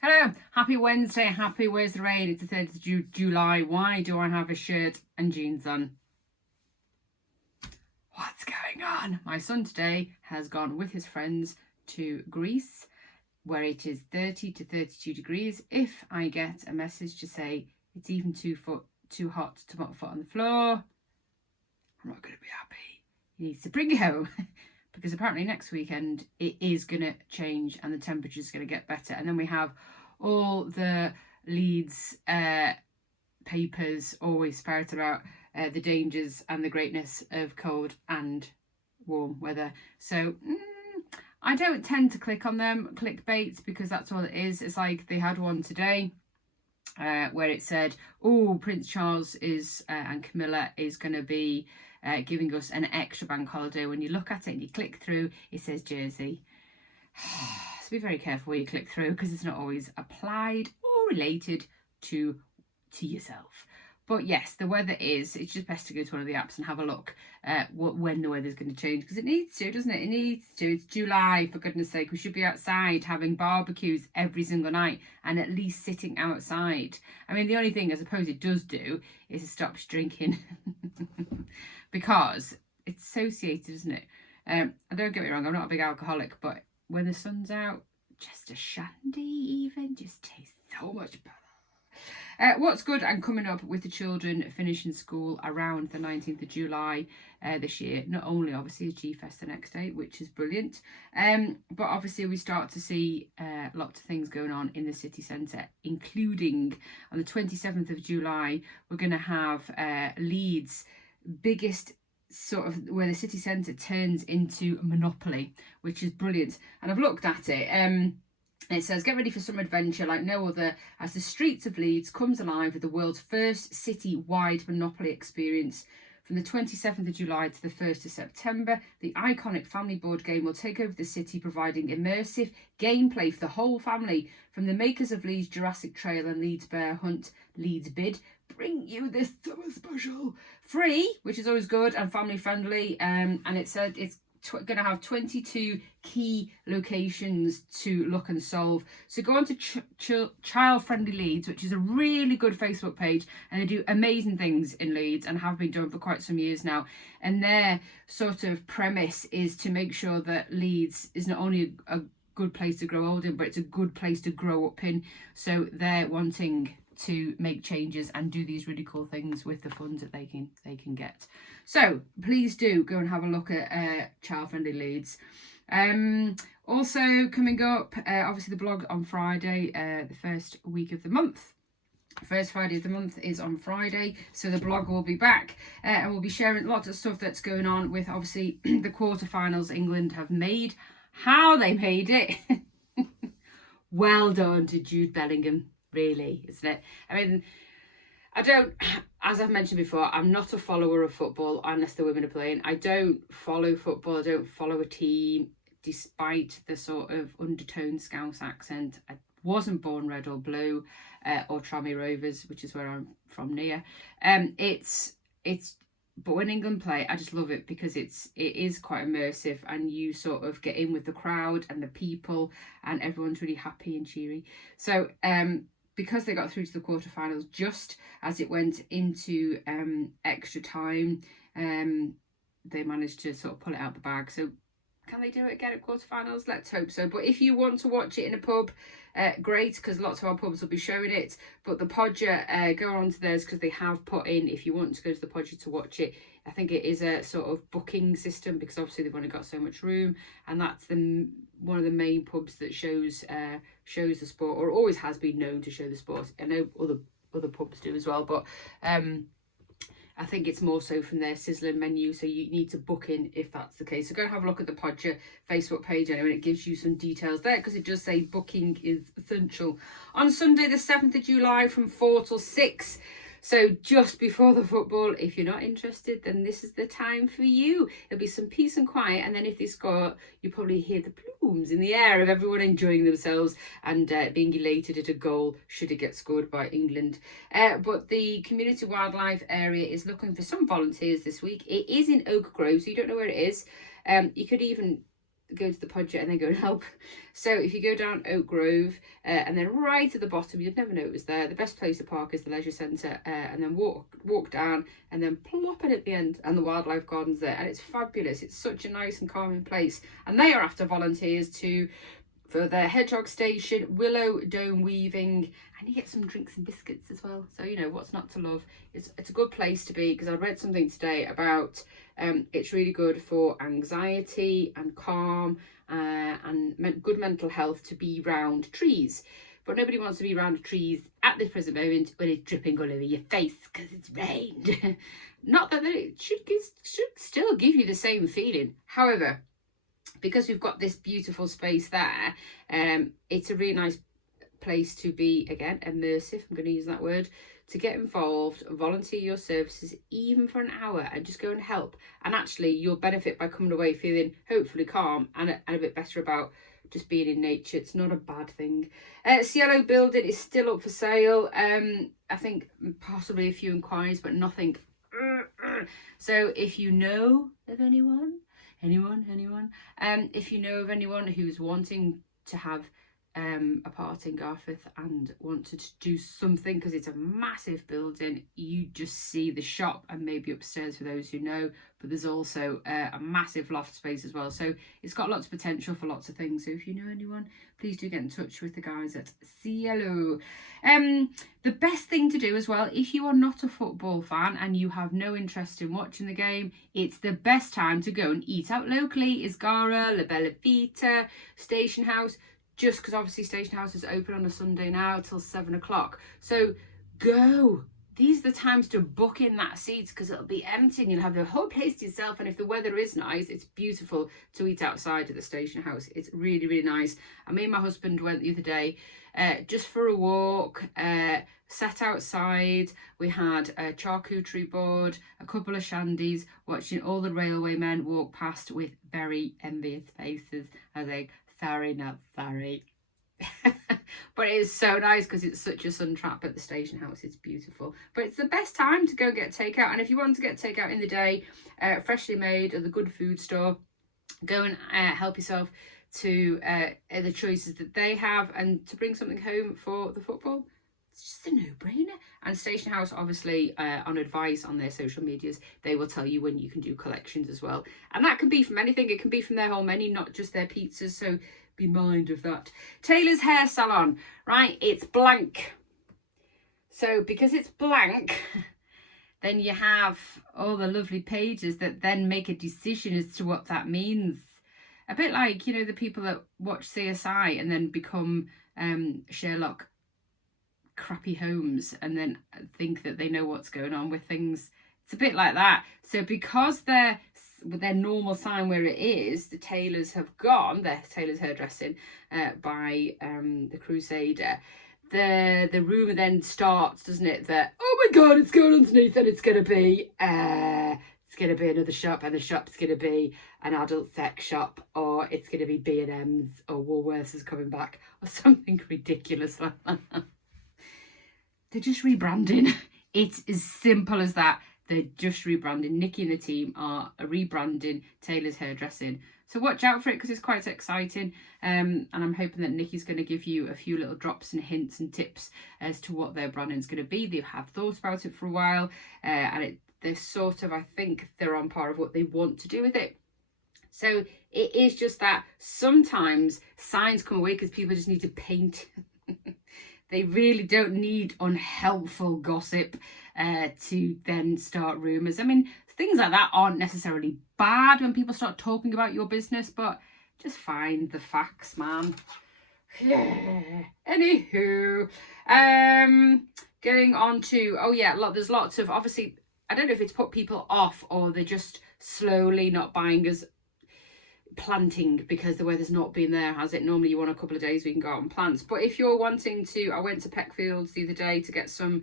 Hello, happy Wednesday, happy where's the rain? It's the 3rd of July. Why do I have a shirt and jeans on? What's going on? My son today has gone with his friends to Greece, where it is 30 to 32 degrees. If I get a message to say it's even too hot to put my foot on the floor, I'm not going to be happy. He needs to bring it home. Because apparently next weekend it is going to change and the temperature is going to get better. And then we have all the Leeds papers always spout about the dangers and the greatness of cold and warm weather. So I don't tend to click on them, clickbaits, because that's all it is. It's like they had one today where it said, oh, Prince Charles is and Camilla is going to be giving us an extra bank holiday. When you look at it and you click through, it says Jersey. So be very careful where you click through, because it's not always applied or related to yourself. But yes, the weather it's just best to go to one of the apps and have a look when the weather's going to change, because it needs to, doesn't it? It needs to. It's July, for goodness sake. We should be outside having barbecues every single night and at least sitting outside. I mean, the only thing I suppose it does do is it stops drinking because it's associated, isn't it? And don't get me wrong, I'm not a big alcoholic, but when the sun's out, just a shandy even just tastes so much better. What's good and coming up with the children finishing school around the 19th of July this year, not only obviously is G-Fest the next day, which is brilliant, but obviously we start to see lots of things going on in the city centre, including on the 27th of July, we're going to have Leeds' biggest sort of where the city centre turns into Monopoly, which is brilliant. And I've looked at it. It says, get ready for some adventure like no other as the streets of Leeds comes alive with the world's first city-wide Monopoly experience. From the 27th of July to the 1st of September, the iconic family board game will take over the city, providing immersive gameplay for the whole family. From the makers of Leeds Jurassic Trail and Leeds Bear Hunt, Leeds Bid bring you this summer special. Free, which is always good, and family friendly. And it said it's going to have 22 key locations to look and solve. So go on to Child Friendly Leeds, which is a really good Facebook page, and they do amazing things in Leeds and have been doing for quite some years now. And their sort of premise is to make sure that Leeds is not only a good place to grow old in, but it's a good place to grow up in. So they're wanting to make changes and do these really cool things with the funds that they can get. So please do go and have a look at Child Friendly Leeds. Also coming up, obviously the blog on Friday, the first week of the month. First Friday of the month is on Friday, so the blog will be back and we'll be sharing lots of stuff that's going on with obviously the quarterfinals England have made. How they made it. Well done to Jude Bellingham. Really, isn't it? I mean, I don't, as I've mentioned before, I'm not a follower of football unless the women are playing. I don't follow football. I don't follow a team, despite the sort of undertone Scouse accent. I wasn't born red or blue, or Tranmere Rovers, which is where I'm from near. But when England play, I just love it because it is quite immersive and you sort of get in with the crowd and the people and everyone's really happy and cheery. So because they got through to the quarterfinals just as it went into extra time, they managed to sort of pull it out the bag. So can they do it again at quarterfinals? Let's hope so. But if you want to watch it in a pub, great, because lots of our pubs will be showing it. But the Podger, go on to theirs because they have put in, if you want to go to the Podger to watch it, I think it is a sort of booking system because obviously they've only got so much room, and that's one of the main pubs that shows the sport, or always has been known to show the sport. I know other pubs do as well, but I think it's more so from their sizzling menu, so you need to book in if that's the case. So go and have a look at the Podger Facebook page anyway, and it gives you some details there because it does say booking is essential. On Sunday the 7th of July from 4 till 6, so just before the football, if you're not interested, then this is the time for you. There'll be some peace and quiet, and then if they score, you probably hear the plumes in the air of everyone enjoying themselves and being elated at a goal should it get scored by England. But the community wildlife area is looking for some volunteers this week. It is in Oak Grove, so you don't know where it is. You could even go to the Podger and then go and help. So if you go down Oak Grove and then right at the bottom, you'd never know it was there. The best place to park is the leisure centre, and then walk down and then plop in at the end, and the wildlife garden's there, and it's fabulous. It's such a nice and calming place, and they are after volunteers for their hedgehog station, willow dome weaving, and you get some drinks and biscuits as well. So, you know, what's not to love? It's a good place to be, because I read something today about it's really good for anxiety and calm and good mental health to be round trees. But nobody wants to be around trees at this present moment when it's dripping all over your face because it's rained. Not that it should still give you the same feeling. However, because we've got this beautiful space there, it's a really nice place to be, again, immersive, I'm going to use that word, to get involved, volunteer your services, even for an hour, and just go and help. And actually, you'll benefit by coming away feeling hopefully calm and a bit better about just being in nature. It's not a bad thing. Cielo building is still up for sale. I think possibly a few inquiries, but nothing. So if you know of anyone, if you know of anyone who's wanting to have a part in Garforth and wanted to do something, because it's a massive building, you just see the shop and maybe upstairs for those who know, but there's also a massive loft space as well, so it's got lots of potential for lots of things. So if you know anyone, please do get in touch with the guys at Cielo. The best thing to do as well, if you are not a football fan and you have no interest in watching the game, it's the best time to go and eat out locally. Is Gara, La Bella Vita, Station House, just because obviously Station House is open on a Sunday now till 7 o'clock. So go. These are the times to book in that seats, because it'll be empty and you'll have the whole place to yourself. And if the weather is nice, it's beautiful to eat outside at the Station House. It's really, really nice. And me and my husband went the other day just for a walk, sat outside. We had a charcuterie board, a couple of shandies, watching all the railway men walk past with very envious faces. I was like, sorry, not sorry. But it is so nice because it's such a sun trap at the Station House. It's beautiful. But it's the best time to go and get takeout. And if you want to get takeout in the day, freshly made at the good food store, go and help yourself to the choices that they have, and to bring something home for the football. It's just a no-brainer. And Station House, obviously, on advice on their social medias, they will tell you when you can do collections as well. And that can be from anything. It can be from their whole menu, not just their pizzas. So be mind of that. Taylor's Hair Salon, right? It's blank. So because it's blank, then you have all the lovely pages that then make a decision as to what that means. A bit like, you know, the people that watch CSI and then become Sherlock crappy Holmes and then think that they know what's going on with things. It's a bit like that. So because they're with their normal sign where it is, the tailors have gone, their tailors hairdressing by the Crusader, the rumour then starts, doesn't it, that, oh my god, it's going underneath and it's going to be another shop, and the shop's going to be an adult sex shop, or it's going to be B&M's, or Woolworths is coming back, or something ridiculous like that. They're just rebranding. It's as simple as that. They're just rebranding. Nikki and the team are rebranding Taylor's Hairdressing. So watch out for it, because it's quite exciting. And I'm hoping that Nikki's going to give you a few little drops and hints and tips as to what their branding is going to be. They have thought about it for a while. And they're sort of, I think they're on par of what they want to do with it. So it is just that sometimes signs come away because people just need to paint. They really don't need unhelpful gossip to then start rumours. I mean, things like that aren't necessarily bad when people start talking about your business, but just find the facts, man. Anywho, going on to, there's lots of, obviously, I don't know if it's put people off or they're just slowly not buying as planting because the weather's not been there, has it? Normally you want a couple of days we can go out and plant. But if you're wanting to, I went to Peckfields the other day to get some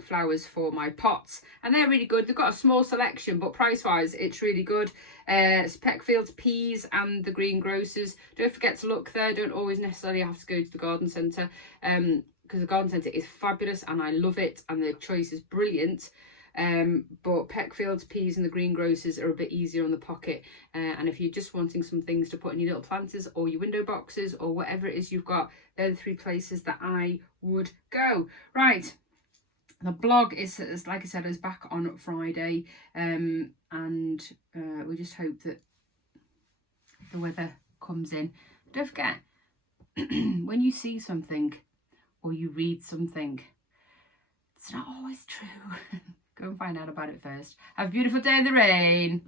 flowers for my pots, and they're really good. They've got a small selection, but price wise it's really good. It's Peckfields, Peas and the Greengrocers. Don't forget to look there. Don't always necessarily have to go to the garden centre, because the garden centre is fabulous and I love it and the choice is brilliant. But Peckfield's peas and the greengrocers are a bit easier on the pocket. And if you're just wanting some things to put in your little planters or your window boxes or whatever it is you've got, they're the 3 places that I would go. Right. The blog is, like I said, is back on Friday, and we just hope that the weather comes in. Don't forget, when you see something or you read something, it's not always true. Go and find out about it first. Have a beautiful day in the rain.